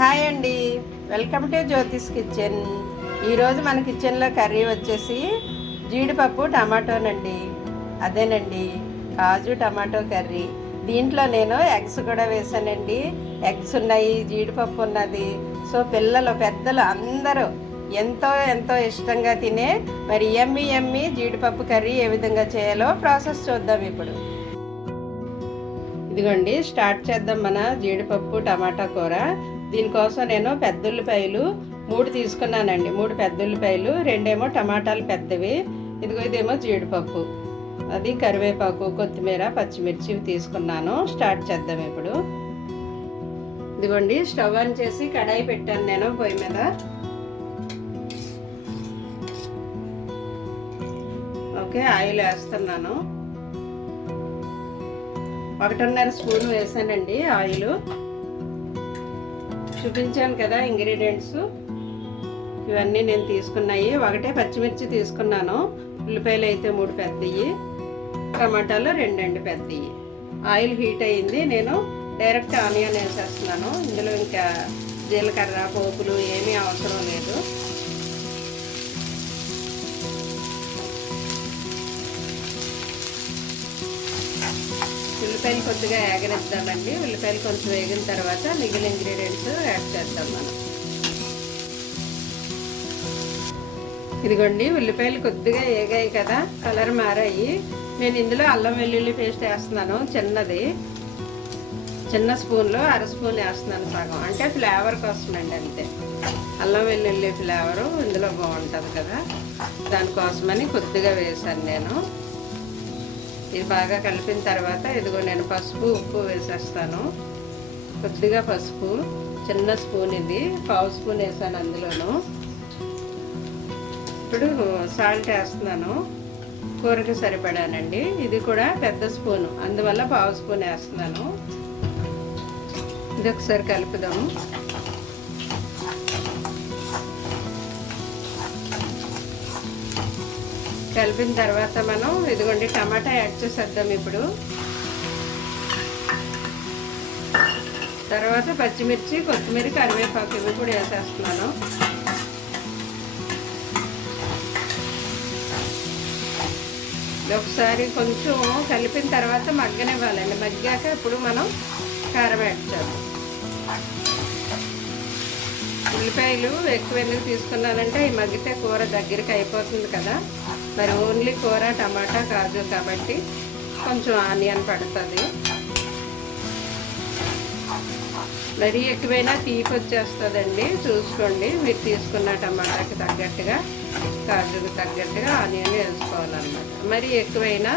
Hi అండి, welcome to Jyothish kitchen. ఈరోజు మన కిచెన్లో కర్రీ వచ్చేసి జీడిపప్పు టమాటోనండి. అదేనండి, కాజు టమాటో కర్రీ. దీంట్లో నేను ఎగ్స్ కూడా వేసానండి. ఎగ్స్ ఉన్నాయి, జీడిపప్పు ఉన్నది. సో పిల్లలు పెద్దలు అందరూ ఎంతో ఎంతో ఇష్టంగా తినే మరి యమ్మీ యమ్మీ జీడిపప్పు కర్రీ ఏ విధంగా చేయాలో ప్రాసెస్ చూద్దాం ఇప్పుడు. ఇదిగోండి, స్టార్ట్ చేద్దాం మన జీడిపప్పు టమాటా కూర. దీనికోసం నేను పెద్దుల్లిపాయలు 3 తీసుకున్నానండి. 3 పెద్దుల్లిపాయలు, 2 టమాటాలు పెద్దవి. ఇదేమో జీడిపప్పు, అది కరివేపాకు, కొత్తిమీర, పచ్చిమిర్చి తీసుకున్నాను. స్టార్ట్ చేద్దాం ఇప్పుడు. ఇదిగోండి, స్టవ్ ఆన్ చేసి కడాయి పెట్టాను నేను పొయ్యి మీద. ఓకే, ఆయిల్ వేస్తున్నాను. 1.5 స్పూన్ వేసానండి ఆయిల్. చూపించాను కదా ఇంగ్రీడియంట్స్, ఇవన్నీ నేను తీసుకున్నాయి. 1 పచ్చిమిర్చి తీసుకున్నాను, ఉల్లిపాయలు అయితే 3 పెద్దవి, టమాటాలు 2 పెద్దవి. ఆయిల్ హీట్ అయ్యింది, నేను డైరెక్ట్ ఆనియన్ వేసేస్తున్నాను. ఇందులో ఇంకా జీలకర్ర పోపులు ఏమీ అవసరం లేదు. ఉల్లిపాయలు కొద్దిగా వేగనిద్దామండి. ఉల్లిపాయలు కొంచెం వేగిన తర్వాత మిగిలిన ఇంగ్రీడియంట్స్ యాడ్ చేద్దాం మనం. ఇదిగోండి, ఉల్లిపాయలు కొద్దిగా వేగాయి కదా, కలర్ మారాయి. నేను ఇందులో అల్లం వెల్లుల్లి పేస్ట్ వేస్తున్నాను. చిన్న స్పూన్లో 1/2 స్పూన్ వేస్తున్నాను, సగం, అంటే ఫ్లేవర్ కోసమండి, అంతే. అల్లం వెల్లుల్లి ఫ్లేవరు ఇందులో బాగుంటుంది కదా, దానికోసమని కొద్దిగా వేసాను నేను. ఇది బాగా కలిపిన తర్వాత నేను పసుపు ఉప్పు వేసేస్తాను. కొద్దిగా పసుపు, చిన్న స్పూన్, ఇది 1/2 స్పూన్ వేసాను అందులోను. ఇప్పుడు సాల్ట్ వేస్తున్నాను, కూరకి సరిపడానండి. ఇది కూడా పెద్ద స్పూను, అందువల్ల 1/2 స్పూన్ వేస్తున్నాను. ఇది ఒకసారి కలుపుదాము. కలిపిన తర్వాత మనం ఇదిగోండి టమాటా యాడ్ చేసేద్దాం ఇప్పుడు. తర్వాత పచ్చిమిర్చి, కొత్తిమీర, కరివేపాకు ఇవి కూడా వేసేస్తున్నాను. ఒకసారి కొంచెం కలిపిన తర్వాత మగ్గనివ్వాలండి. మగ్గాక ఇప్పుడు మనం కారం యాడ్ చేద్దాం. ఉల్లిపాయలు ఎక్కువ ఎందుకు తీసుకున్నానంటే ఈ మగ్గితే కూర దగ్గరికి అయిపోతుంది కదా, మరి ఓన్లీ కూర టమాటా కాజు కాబట్టి కొంచెం ఆనియన్ పడుతుంది. మరీ ఎక్కువైనా తీపి వచ్చేస్తుందండి, చూసుకోండి. మీరు తీసుకున్న టమాటాకి తగ్గట్టుగా, కాజుకి తగ్గట్టుగా ఆనియన్ వేసుకోవాలన్నమాట. మరి ఎక్కువైనా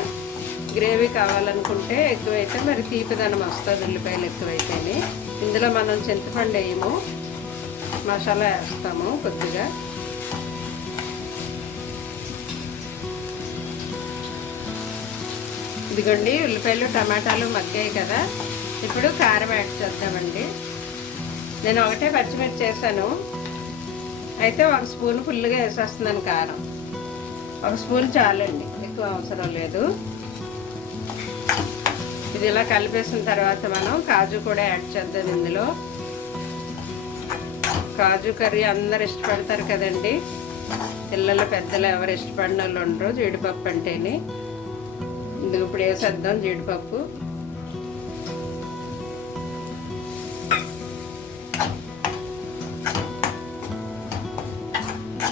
గ్రేవీ కావాలనుకుంటే ఎక్కువైతే మరి తీపిదనం వస్తుంది ఉల్లిపాయలు ఎక్కువైతేనే. ఇందులో మనం చింతపండు వేయము, మసాలా వేస్తాము కొద్దిగా. ఇదిగోండి, ఉల్లిపాయలు టమాటాలు మగ్గాయి కదా, ఇప్పుడు కారం యాడ్ చేద్దామండి. నేను 1 పచ్చిమిర్చి వేసాను, అయితే 1 స్పూన్ ఫుల్గా వేసేస్తున్నాను కారం. 1 స్పూన్ చాలండి, ఎక్కువ అవసరం లేదు. ఇది ఇలా కలిపేసిన తర్వాత మనం కాజు కూడా యాడ్ చేద్దాం ఇందులో. కాజు కర్రీ అందరు ఇష్టపడతారు కదండి, పిల్లలు పెద్దలు ఎవరు ఇష్టపడిన వాళ్ళు ఉండరు జీడిపప్పు అంటేనే. ఇందుకు ఇప్పుడు వేసేద్దాం జీడిపప్పు.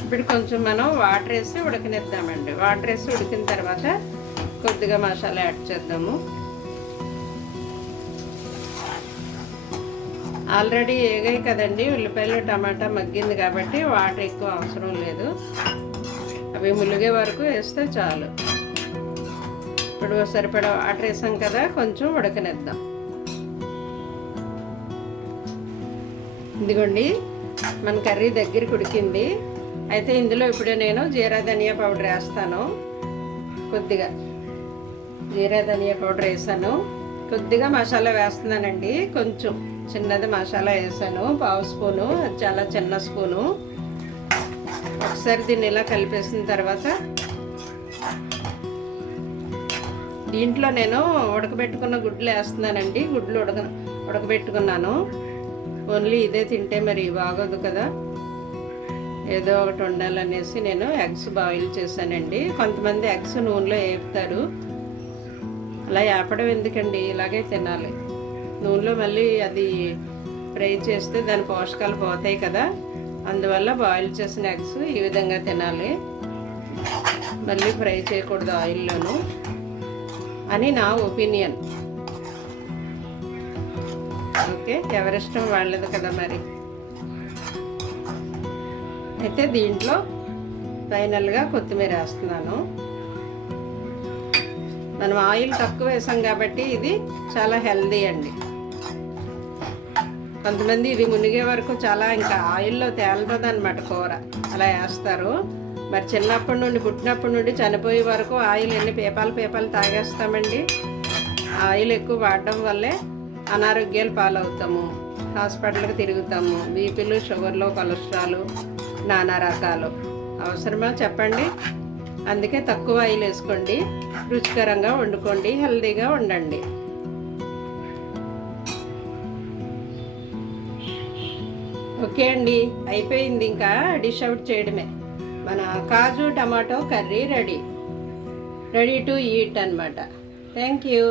ఇప్పుడు కొంచెం మనం వాటర్ వేసి ఉడకనిద్దామండి. వాటర్ వేసి ఉడికిన తర్వాత కొద్దిగా మసాలా యాడ్ చేద్దాము. ఆల్రెడీ వేగాయి కదండి, ఉల్లిపాయలు టమాటా మగ్గింది కాబట్టి వాటర్ ఎక్కువ అవసరం లేదు. అవి ములిగే వరకు వేస్తే చాలు. ఇప్పుడు సరిపడా వాటర్ వేసాం కదా, కొంచెం ఉడకనిద్దాం. ఇదిగోండి, మన కర్రీ దగ్గరికి ఉడికింది. అయితే ఇందులో ఇప్పుడు నేను జీరా ధనియా పౌడర్ వేస్తాను. కొద్దిగా జీరా ధనియా పౌడర్ వేసాను. కొద్దిగా మసాలా వేస్తున్నానండి, కొంచెం చిన్నది మసాలా వేసాను, 1/2 స్పూను, చాలా చిన్న స్పూను. ఒకసారి దీన్ని ఇలా కలిపేసిన తర్వాత దీంట్లో నేను ఉడకబెట్టుకున్న గుడ్లు వేస్తున్నానండి. గుడ్లు ఉడకబెట్టుకున్నాను. ఓన్లీ ఇదే తింటే మరి బాగోదు కదా, ఏదో ఒకటి ఉండాలనేసి నేను ఎగ్స్ బాయిల్ చేశానండి. కొంతమంది ఎగ్స్ నూనెలో వేపుతారు, అలా వేపడం ఎందుకండి, ఇలాగే తినాలి. నూనెలో మళ్ళీ అది ఫ్రై చేస్తే దాని పోషకాలు పోతాయి కదా, అందువల్ల బాయిల్ చేసిన ఎగ్స్ ఈ విధంగా తినాలి, మళ్ళీ ఫ్రై చేయకూడదు ఆయిల్లోను అని నా ఒపీనియన్. ఓకే, ఎవరిష్టం వాళ్ళది కదా మరి. అయితే దీంట్లో ఫైనల్గా కొత్తిమీర వేస్తున్నాను. మనం ఆయిల్ తక్కువ వేసాం కాబట్టి ఇది చాలా హెల్దీ అండి. కొంతమంది ఇది మునిగే వరకు చాలా ఇంకా ఆయిల్లో తేలదు అనమాట కూర, అలా వేస్తారు. మరి చిన్నప్పటి నుండి పుట్టినప్పటి నుండి చనిపోయే వరకు ఆయిల్ ఎన్ని పేపాలు తాగేస్తామండి. ఆయిల్ ఎక్కువ వాడడం వల్లే అనారోగ్యాలు పాలవుతాము, హాస్పిటల్కి తిరుగుతాము, బీపీలు, షుగర్లు, కొలెస్ట్రాల్, నానా రకాలు. అవసరమా చెప్పండి? అందుకే తక్కువ ఆయిల్ వేసుకోండి, రుచికరంగా వండుకోండి, హెల్తీగా ఉండండి. ఓకే అండి, అయిపోయింది. ఇంకా డిష్ అవుట్ చేయడమే. మన kaju tomato curry ready to eat అన్నమాట. Thank you.